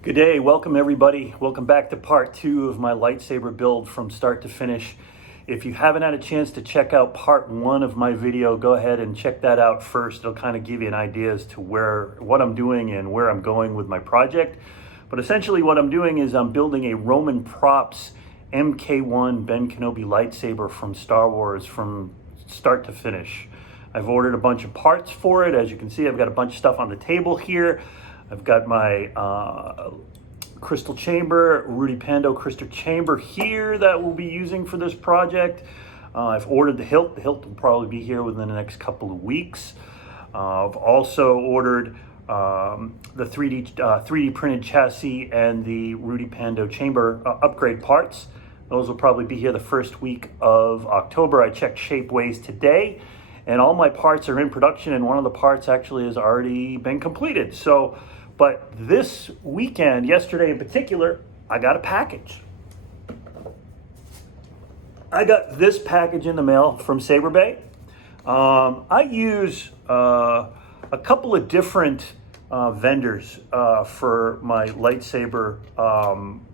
Good day, welcome everybody. Welcome back to part 2 of my lightsaber build from start to finish. If you haven't had a chance to check out part 1 of my video, go ahead and check that out first. It'll kind of give you an idea as to what I'm doing and where I'm going with my project. But essentially what I'm doing is I'm building a Roman props MK1 Ben Kenobi lightsaber from Star Wars from start to finish. I've ordered a bunch of parts for it. As you can see, I've got a bunch of stuff on the table here. I've got my crystal chamber, Rudy Pando crystal chamber here that we'll be using for this project. I've ordered the hilt. The hilt will probably be here within the next couple of weeks. I've also ordered the 3D printed chassis and the Rudy Pando chamber upgrade parts. Those will probably be here the first week of October. I checked Shapeways today, and all my parts are in production, and one of the parts actually has already been completed. But this weekend, yesterday in particular, I got a package. I got this package in the mail from Saber Bay. I use a couple of different vendors for my lightsaber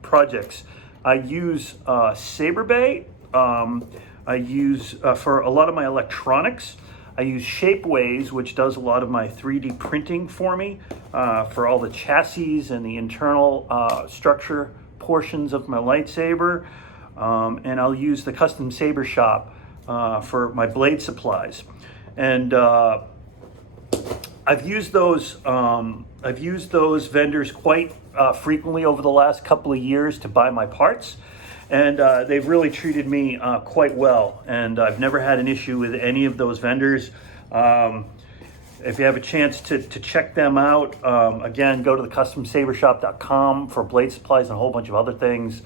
projects. I use Saber Bay. I use for a lot of my electronics. I use Shapeways, which does a lot of my 3D printing for me, for all the chassis and the internal structure portions of my lightsaber. And I'll use the Custom Saber Shop for my blade supplies. And I've used those vendors quite frequently over the last couple of years to buy my parts. And they've really treated me quite well, and I've never had an issue with any of those vendors. If you have a chance to check them out, again, go to the customsabershop.com for blade supplies and a whole bunch of other things.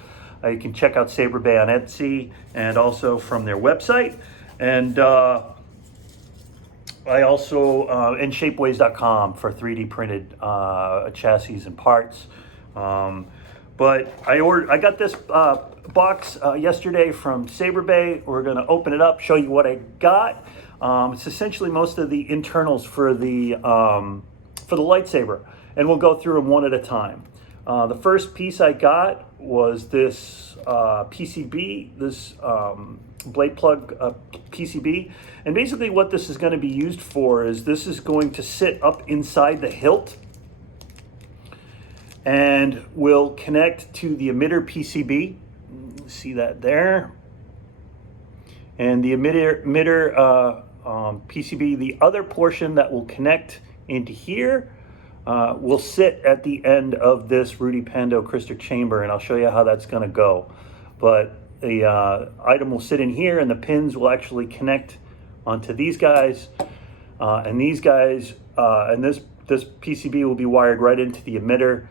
You can check out Saber Bay on Etsy and also from their website. And I also, and shapeways.com for 3D printed chassis and parts. But I got this box yesterday from Saber Bay. We're going to open it up, show you what I got. It's essentially most of the internals for the lightsaber, and we'll go through them one at a time. The first piece I got was this PCB, this blade plug PCB, and basically what this is going to be used for is this is going to sit up inside the hilt and will connect to the emitter PCB. See that there? And the emitter PCB, the other portion that will connect into here, will sit at the end of this Rudy Pando crystal chamber, and I'll show you how that's going to go. But the item will sit in here, and the pins will actually connect onto these guys, and these guys, and this PCB will be wired right into the emitter.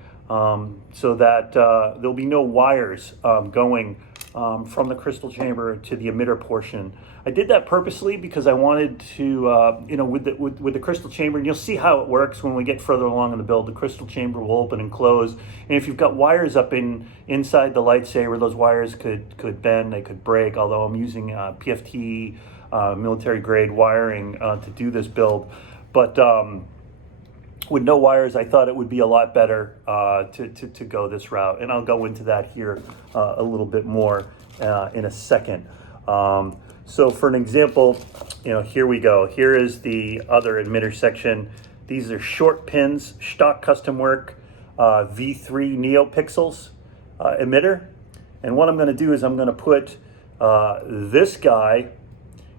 So that there'll be no wires going from the crystal chamber to the emitter portion. I did that purposely because I wanted to, with the crystal chamber, and you'll see how it works when we get further along in the build. The crystal chamber will open and close, and if you've got wires up inside the lightsaber, those wires could bend, they could break. Although I'm using PFT military grade wiring to do this build, but with no wires, I thought it would be a lot better to go this route. And I'll go into that here a little bit more in a second. So for an example, here we go. Here is the other emitter section. These are short pins, stock custom work, V3 NeoPixels emitter. And what I'm gonna do is I'm gonna put this guy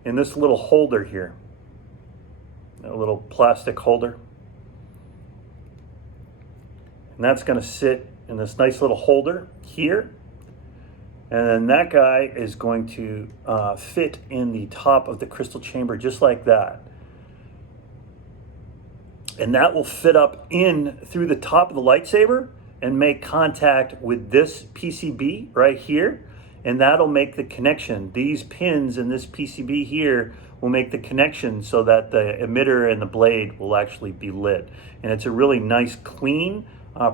in this little holder here, a little plastic holder. And that's going to sit in this nice little holder here. And then that guy is going to fit in the top of the crystal chamber just like that. And that will fit up in through the top of the lightsaber and make contact with this PCB right here. And that'll make the connection. These pins in this PCB here will make the connection so that the emitter and the blade will actually be lit. And it's a really nice, clean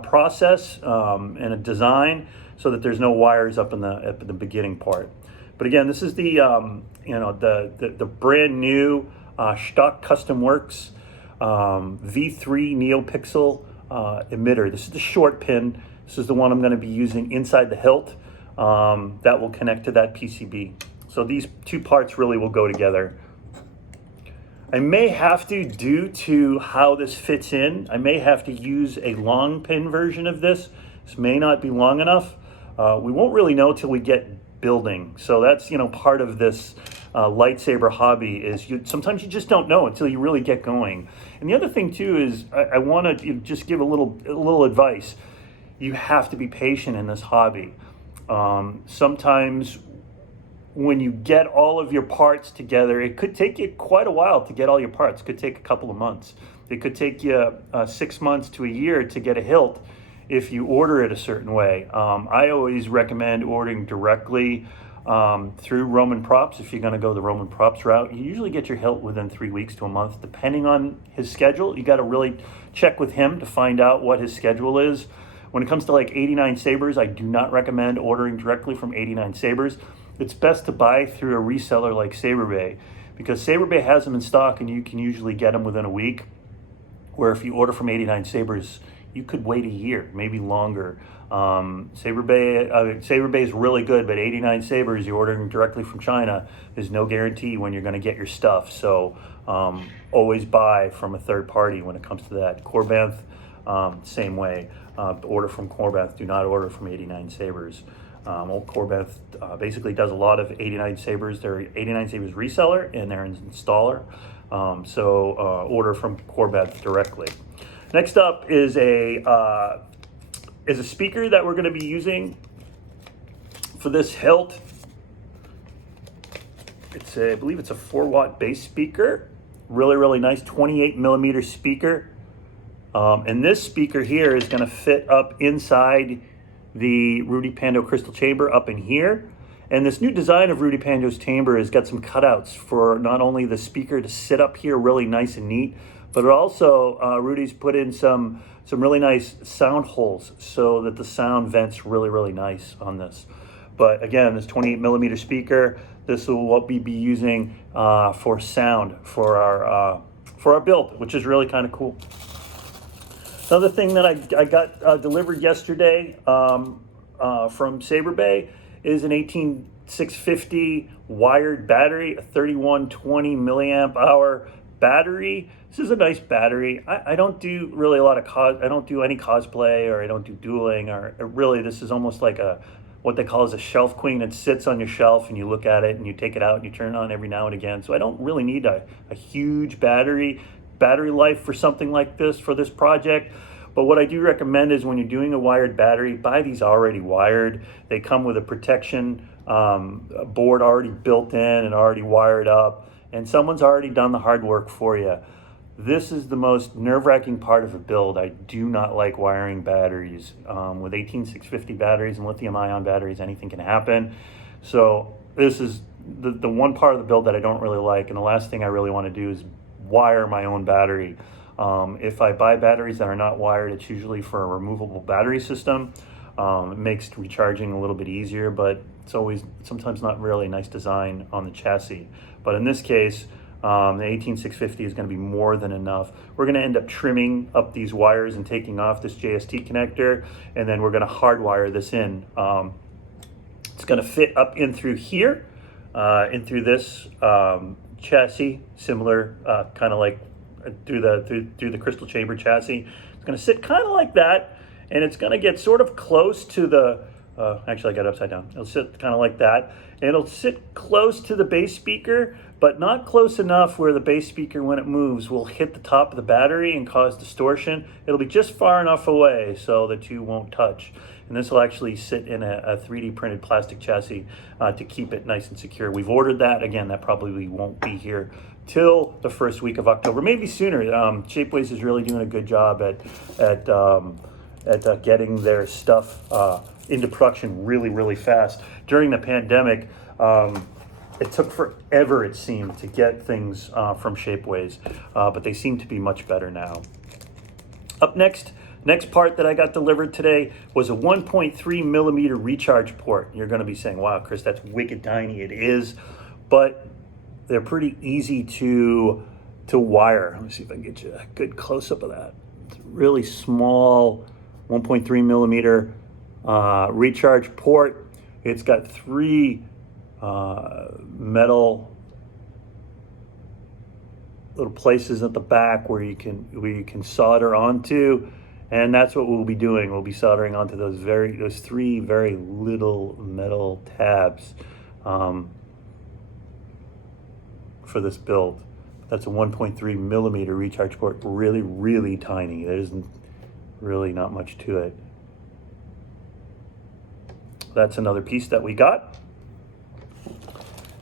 process and a design so that there's no wires up in the beginning part. But again, this is the the brand new stock custom works V3 NeoPixel emitter. This is the short pin. This is the one I'm going to be using inside the hilt that will connect to that PCB. So these two parts really will go together. I may have to, due to how this fits in, I may have to use a long pin version of this. This may not be long enough. We won't really know till we get building. So that's, part of this lightsaber hobby is sometimes you just don't know until you really get going. And the other thing too is I want to just give a little advice. You have to be patient in this hobby. Sometimes when you get all of your parts together, it could take you quite a while to get all your parts. It could take a couple of months. It could take you 6 months to a year to get a hilt if you order it a certain way. I always recommend ordering directly through Roman Props. If you're going to go the Roman Props route, you usually get your hilt within 3 weeks to a month, depending on his schedule. You got to really check with him to find out what his schedule is. When it comes to like 89 Sabers, I do not recommend ordering directly from 89 Sabers. It's best to buy through a reseller like SaberBay, because SaberBay has them in stock and you can usually get them within a week, where if you order from 89 Sabers, you could wait a year, maybe longer. SaberBay is really good, but 89 Sabers, you're ordering directly from China, there's no guarantee when you're going to get your stuff. So always buy from a third party when it comes to that. Corbanth, same way. Order from Corbanth. Do not order from 89 Sabers. Old Corbanth basically does a lot of 89 Sabers. They're 89 Sabers reseller and they're an installer. So order from Corbanth directly. Next up is a speaker that we're going to be using for this hilt. I believe it's a 4-watt bass speaker. Really, really nice 28 millimeter speaker. And this speaker here is going to fit up inside the Rudy Pando crystal chamber up in here. And this new design of Rudy Pando's chamber has got some cutouts for not only the speaker to sit up here really nice and neat, but it also, Rudy's put in some really nice sound holes so that the sound vents really, really nice on this. But again, this 28 millimeter speaker, this is what we be using for sound for our build, which is really kind of cool. Another thing that I got delivered yesterday from SaberBay is an 18650 wired battery, a 3120 milliamp hour battery. This is a nice battery. I don't do really a lot of I don't do any cosplay, or I don't do dueling, or really this is almost like what they call as a shelf queen. It sits on your shelf and you look at it and you take it out and you turn it on every now and again. So I don't really need a huge battery life for something like this, for this project. But what I do recommend is when you're doing a wired battery, buy these already wired. They come with a protection board already built in and already wired up, and someone's already done the hard work for you. This is the most nerve-wracking part of a build. I do not like wiring batteries. With 18650 batteries and lithium-ion batteries, anything can happen. So this is the one part of the build that I don't really like, and the last thing I really want to do is wire my own battery. If I buy batteries that are not wired, it's usually for a removable battery system. It makes recharging a little bit easier, but it's sometimes not really a nice design on the chassis. But in this case, the 18650 is going to be more than enough. We're going to end up trimming up these wires and taking off this JST connector, and then we're going to hardwire this in. It's going to fit up in through here, in through this chassis, similar kind of like through the crystal chamber chassis. It's going to sit kind of like that, and it's going to get sort of close to the actually I got it upside down. It'll sit kind of like that, and it'll sit close to the bass speaker, but not close enough where the bass speaker, when it moves, will hit the top of the battery and cause distortion. It'll be just far enough away so the two won't touch. And this will actually sit in a 3D printed plastic chassis to keep it nice and secure. We've ordered that. Again, that probably won't be here till the first week of October, maybe sooner. Shapeways is really doing a good job at getting their stuff into production really, really fast. During the pandemic, it took forever, it seemed, to get things from Shapeways, but they seem to be much better now. Up next part that I got delivered today was a 1.3 millimeter recharge port. You're going to be saying, wow, Chris, that's wicked tiny. It is, but they're pretty easy to wire. Let me see if I can get you a good close-up of that. It's really small 1.3 millimeter recharge port. It's got 3 metal little places at the back where you can solder onto, and that's what we'll be doing. We'll be soldering onto those 3 very little metal tabs for this build. That's a 1.3 millimeter recharge port, really, really tiny. There's really not much to it. That's another piece that we got.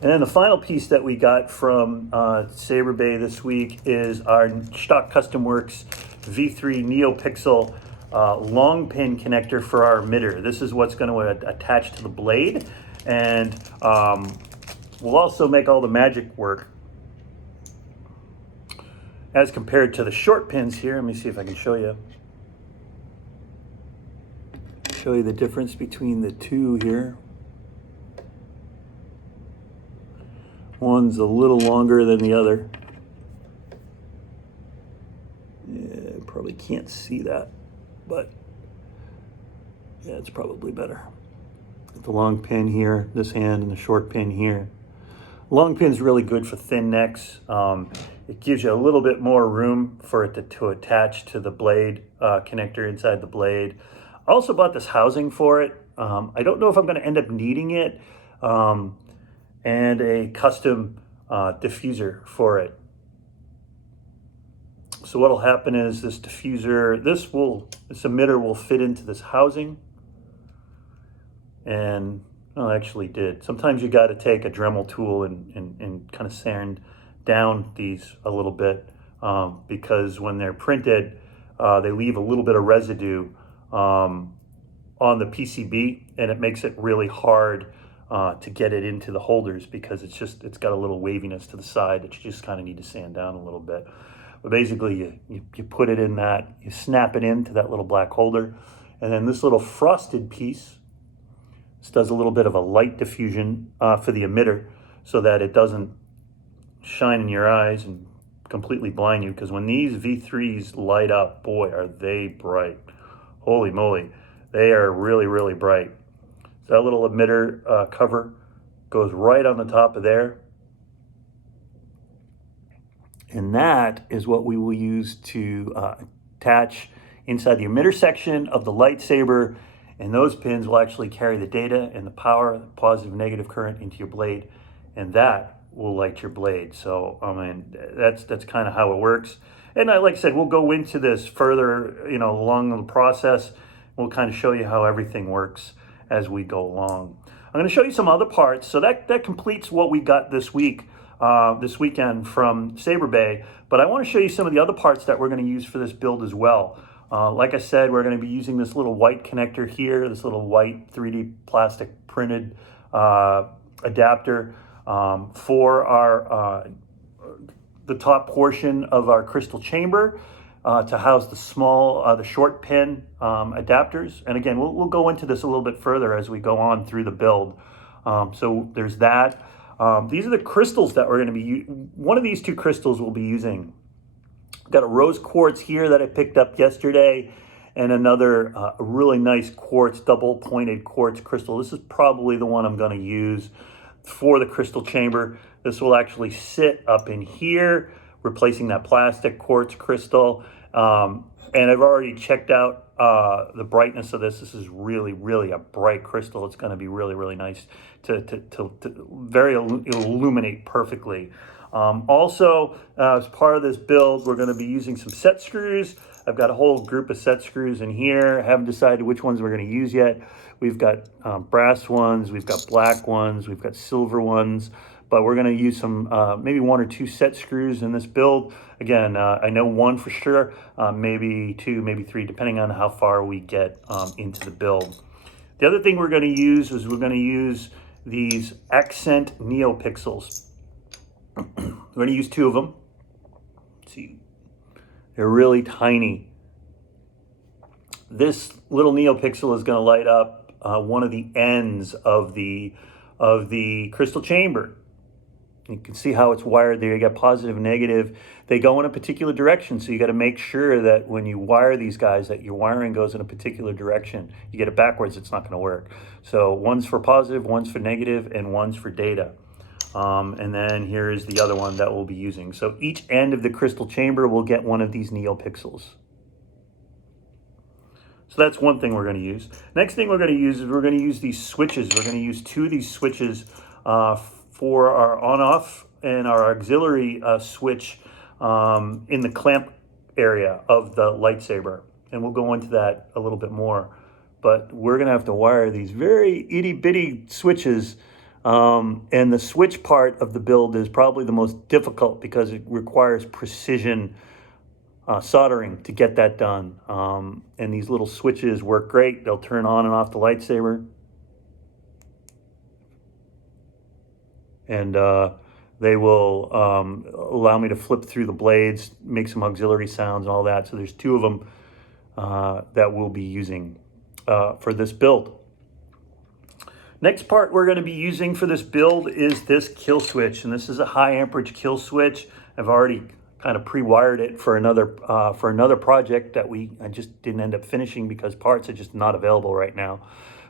And then the final piece that we got from Saber Bay this week is our stock Custom Works V3 NeoPixel long pin connector for our emitter. This is what's going to attach to the blade, and we'll also make all the magic work as compared to the short pins here. Let me see if I can show you. Show you the difference between the two here. One's a little longer than the other. Yeah, probably can't see that, but yeah, it's probably better. The long pin here, this hand, and the short pin here. Long pin's really good for thin necks. It gives you a little bit more room for it to attach to the blade connector inside the blade. I also bought this housing for it. I don't know if I'm going to end up needing it. And a custom diffuser for it. So what'll happen is this diffuser, this emitter will fit into this housing, and well, it actually did. Sometimes you got to take a Dremel tool and kind of sand down these a little bit because when they're printed, they leave a little bit of residue on the PCB, and it makes it really hard to get it into the holders because it's got a little waviness to the side that you just kind of need to sand down a little bit. But basically you put it in that, you snap it into that little black holder, and then this little frosted piece, this does a little bit of a light diffusion for the emitter so that it doesn't shine in your eyes and completely blind you, because when these V3s light up, boy, are they bright. Holy moly, they are really, really bright. So that little emitter cover goes right on the top of there. And that is what we will use to attach inside the emitter section of the lightsaber. And those pins will actually carry the data and the power, the positive and negative current into your blade. And that will light your blade. So, I mean, that's kind of how it works. And like I said, we'll go into this further, along the process. We'll kind of show you how everything works as we go along. I'm going to show you some other parts. So that completes what we got this week, this weekend from Saber Bay. But I want to show you some of the other parts that we're going to use for this build as well. Like I said, we're going to be using this little white connector here, this little white 3D plastic printed adapter for our the top portion of our crystal chamber to house the short pin adapters. And again, we'll go into this a little bit further as we go on through the build. So there's that. These are the crystals that we're going to be one of these two crystals we'll be using. Got a rose quartz here that I picked up yesterday, and another really nice quartz, double pointed quartz crystal. This is probably the one I'm going to use for the crystal chamber. This will actually sit up in here, replacing that plastic quartz crystal. And I've already checked out the brightness of this. This is really, really a bright crystal. It's going to be really, really nice to illuminate perfectly. Also, as part of this build, we're going to be using some set screws. I've got a whole group of set screws in here. I haven't decided which ones we're going to use yet. We've got brass ones, we've got black ones, we've got silver ones, but we're going to use some maybe 1 or 2 set screws in this build. Again, I know 1 for sure, maybe 2, maybe 3, depending on how far we get into the build. The other thing we're going to use is we're going to use these accent NeoPixels. We're going to use 2 of them. Let's see, they're really tiny. This little NeoPixel is going to light up one of the ends of the crystal chamber. You can see how it's wired there. You got positive and negative. They go in a particular direction, so you got to make sure that when you wire these guys that your wiring goes in a particular direction. You get it backwards, it's not going to work. So one's for positive, one's for negative, and one's for data. And then here is the other one that we'll be using. So each end of the crystal chamber will get one of these neopixels. So that's one thing we're going to use. Next thing we're going to use is we're going to use these switches. We're going to use 2 of these switches for our on-off and our auxiliary switch in the clamp area of the lightsaber. And we'll go into that a little bit more. But we're going to have to wire these very itty-bitty switches. And the switch part of the build is probably the most difficult because it requires precision soldering to get that done. And these little switches work great. They'll turn on and off the lightsaber. And they will allow me to flip through the blades, make some auxiliary sounds and all that. So there's 2 of them that we'll be using for this build. Next part we're going to be using for this build is this kill switch. And this is a high amperage kill switch. I've already kind of pre-wired it for another project that I just didn't end up finishing because parts are just not available right now.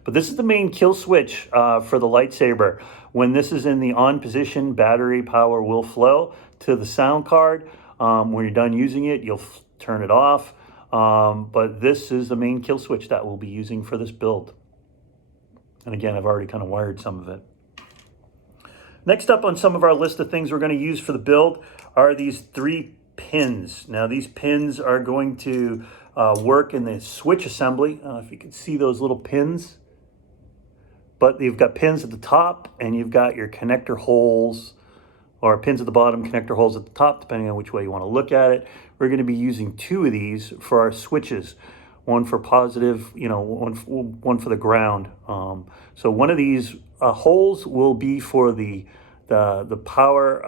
But this is the main kill switch for the lightsaber. When this is in the on position, battery power will flow to the sound card. When you're done using it, you'll turn it off. But this is the main kill switch that we'll be using for this build. And again, I've already kind of wired some of it. Next up on some of our list of things we're going to use for the build are these 3 pins. Now these pins are going to work in the switch assembly. If you can see those little pins. But you've got pins at the top and you've got your connector holes, or pins at the bottom, connector holes at the top, depending on which way you want to look at it. We're going to be using 2 of these for our switches. One for positive, one for the ground. So one of these holes will be for the power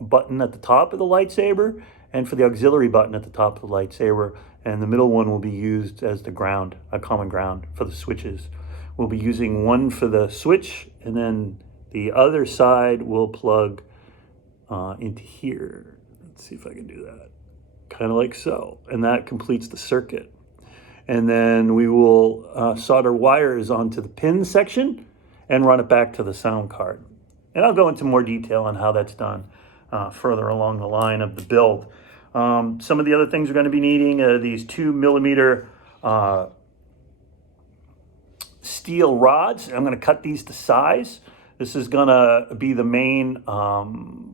button at the top of the lightsaber, and for the auxiliary button at the top of the lightsaber. And the middle one will be used as the ground, a common ground for the switches. We'll be using one for the switch, and then the other side will plug into here. Let's see if I can do that. Kind of like so. And that completes the circuit. And then we will solder wires onto the pin section and run it back to the sound card. And I'll go into more detail on how that's done further along the line of the build. Some of the other things we're going to be needing are these 2mm steel rods. I'm going to cut these to size. This is going to be the main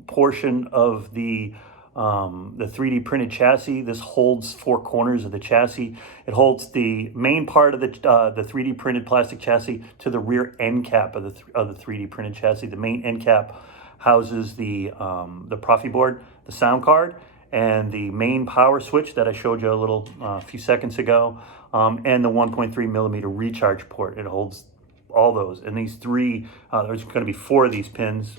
portion of the 3D printed chassis. This holds 4 corners of the chassis. It holds the main part of the 3D printed plastic chassis to the rear end cap of the 3D printed chassis. The main end cap houses the Profi board, the sound card, and the main power switch that I showed you a few seconds ago, and the 1.3mm recharge port. It holds all those. And these 3, there's going to be 4 of these pins,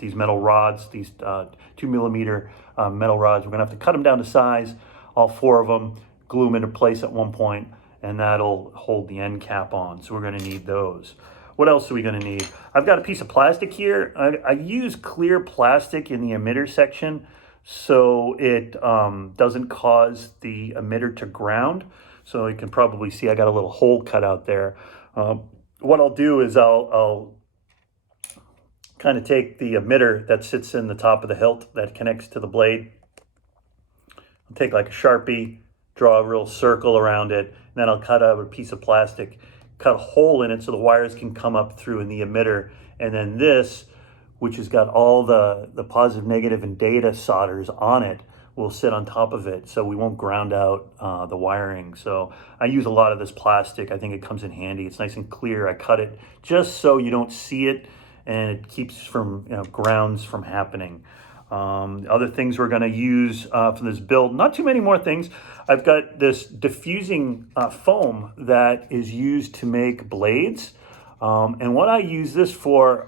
these metal rods, these 2mm metal rods. We're going to have to cut them down to size, all 4 of them, glue them into place at one point, and that'll hold the end cap on. So we're going to need those. What else are we going to need? I've got a piece of plastic here. I use clear plastic in the emitter section so it doesn't cause the emitter to ground. So you can probably see I got a little hole cut out there. What I'll do is I'll kind of take the emitter that sits in the top of the hilt that connects to the blade. I'll take like a Sharpie, draw a real circle around it, and then I'll cut out a piece of plastic, cut a hole in it so the wires can come up through in the emitter. And then this, which has got all the positive, negative, and data solders on it, will sit on top of it so we won't ground out the wiring. So I use a lot of this plastic. I think it comes in handy. It's nice and clear. I cut it just so you don't see it, and it keeps from grounds from happening. Other things we're going to use for this build, not too many more things. I've got this diffusing foam that is used to make blades. And what I use this for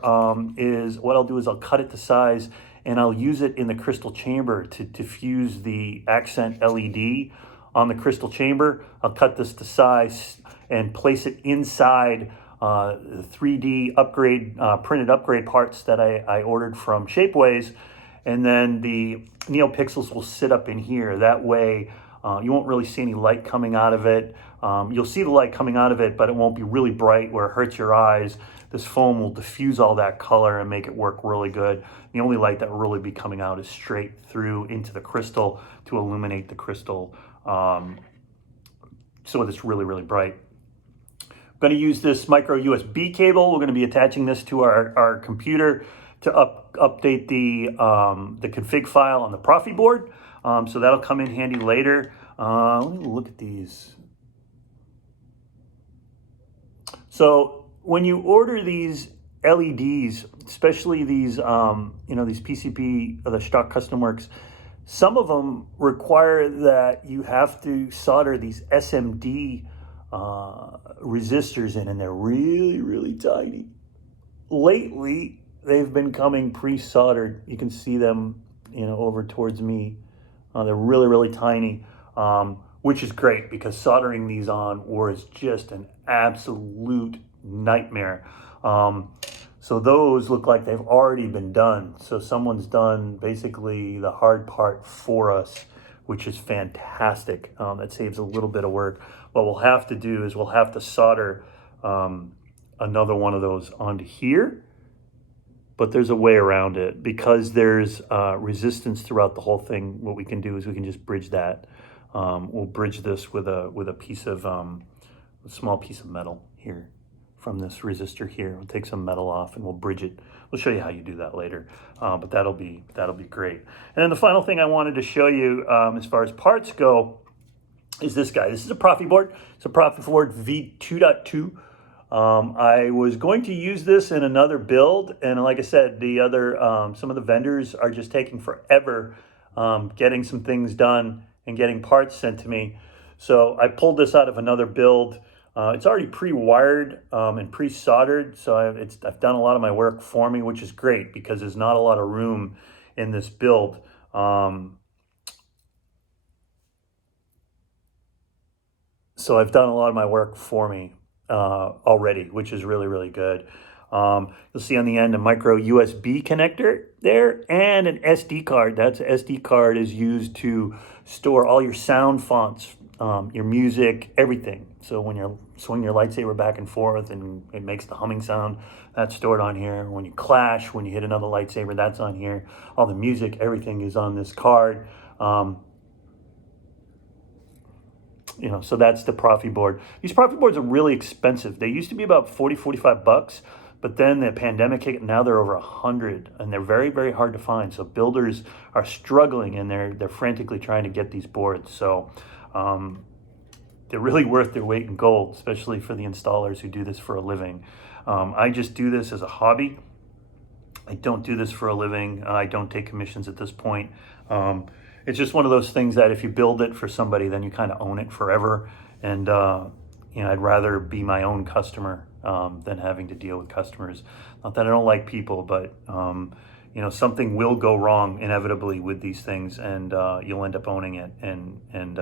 is, what I'll do is I'll cut it to size, and I'll use it in the crystal chamber to diffuse the accent LED on the crystal chamber. I'll cut this to size and place it inside the 3D upgrade, printed upgrade parts that I ordered from Shapeways. And then the NeoPixels will sit up in here. That way you won't really see any light coming out of it. You'll see the light coming out of it, but it won't be really bright where it hurts your eyes. This foam will diffuse all that color and make it work really good. The only light that will really be coming out is straight through into the crystal to illuminate the crystal, so it's really, really bright. I'm going to use this micro USB cable. We're going to be attaching this to our computer to update the config file on the Profi board. So that'll come in handy later. Let me look at these. So when you order these LEDs, especially these, these PCB, the stock Custom Works, some of them require that you have to solder these SMD resistors in, and they're really, really tiny. Lately, they've been coming pre-soldered. You can see them, over towards me. They're really, really tiny, which is great because soldering these on was just an absolute nightmare. So those look like they've already been done. So someone's done basically the hard part for us, which is fantastic. That saves a little bit of work. What we'll have to do is we'll have to solder another one of those onto here. But there's a way around it because there's resistance throughout the whole thing. What we can do is we can just bridge that. We'll bridge this with a piece of a small piece of metal here from this resistor here. We'll take some metal off and we'll bridge it. We'll show you how you do that later, but that'll be great. And then the final thing I wanted to show you as far as parts go is this guy. This is a Profi board. It's a Profi board V2.2. I was going to use this in another build, and like I said, the other some of the vendors are just taking forever getting some things done and getting parts sent to me. So I pulled this out of another build. It's already pre-wired and pre-soldered, so I've done a lot of my work for me, which is great because there's not a lot of room in this build. So I've done a lot of my work for me already, which is really, really good. You'll see on the end a micro USB connector there and an SD card. That's SD card is used to store all your sound fonts, your music, everything. So when you swing your lightsaber back and forth and it makes the humming sound, that's stored on here. When you clash, when you hit another lightsaber, that's on here. All the music, everything is on this card. So that's the Profi board. These Profi boards are really expensive. They used to be about 40, 45 bucks, but then the pandemic hit, now they're over 100, and they're very, very hard to find. So builders are struggling, and they're frantically trying to get these boards. So they're really worth their weight in gold, especially for the installers who do this for a living. I just do this as a hobby. I don't do this for a living. I don't take commissions at this point. It's just one of those things that if you build it for somebody, then you kind of own it forever. And I'd rather be my own customer than having to deal with customers. Not that I don't like people, but something will go wrong inevitably with these things, and you'll end up owning it. And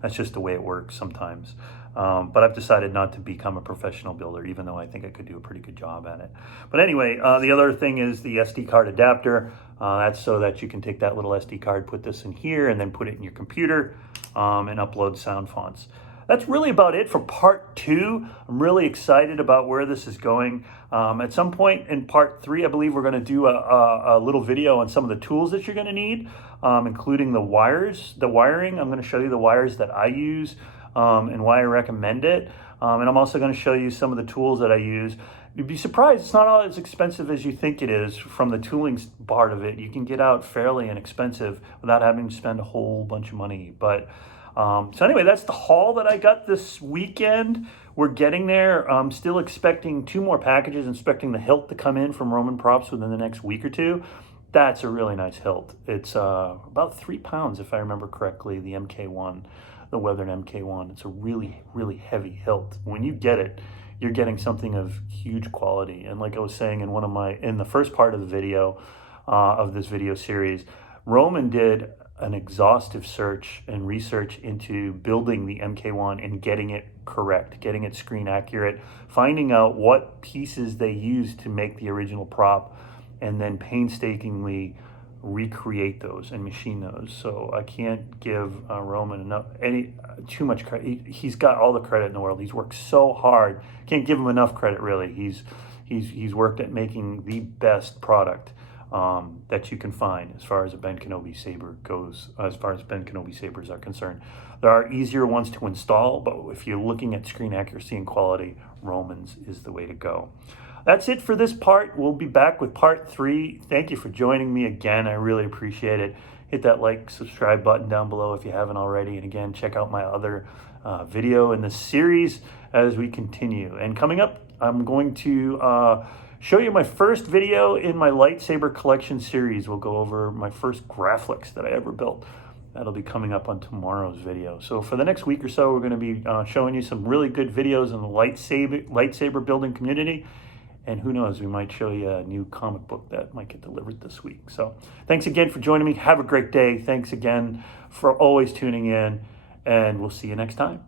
that's just the way it works sometimes. But I've decided not to become a professional builder, even though I think I could do a pretty good job at it. But anyway, the other thing is the SD card adapter. That's so that you can take that little SD card, put this in here, and then put it in your computer and upload sound fonts. That's really about it for part 2. I'm really excited about where this is going. At some point in part 3, I believe we're going to do a little video on some of the tools that you're going to need, including the wiring. I'm going to show you the wires that I use and why I recommend it. And I'm also going to show you some of the tools that I use. You'd be surprised, it's not all as expensive as you think it is from the tooling part of it. You can get out fairly inexpensive without having to spend a whole bunch of money. But so anyway, that's the haul that I got this weekend. We're getting there. I'm still expecting 2 more packages, expecting the hilt to come in from Roman Props within the next week or 2. That's a really nice hilt. It's about 3 pounds, if I remember correctly, the MK1, the weathered MK1. It's a really, really heavy hilt. When you get it, you're getting something of huge quality. And like I was saying in the first part of the video, of this video series, Roman did an exhaustive search and research into building the MK1 and getting it correct, getting it screen accurate, finding out what pieces they used to make the original prop, and then painstakingly recreate those and machine those. So I can't give Roman too much credit. He's got all the credit in the world. He's worked so hard. Can't give him enough credit, really. He's worked at making the best product that you can find as far as a Ben Kenobi saber goes, as far as Ben Kenobi sabers are concerned. There are easier ones to install, but if you're looking at screen accuracy and quality, Roman's is the way to go. That's it for this part. We'll be back with part 3. Thank you for joining me again. I really appreciate it. Hit that like, subscribe button down below if you haven't already. And again, check out my other video in this series as we continue. And coming up, I'm going to show you my first video in my lightsaber collection series. We'll go over my first Graphics that I ever built. That'll be coming up on tomorrow's video. So for the next week or so, we're going to be showing you some really good videos in the lightsaber building community. And who knows, we might show you a new comic book that might get delivered this week. So thanks again for joining me. Have a great day. Thanks again for always tuning in. And we'll see you next time.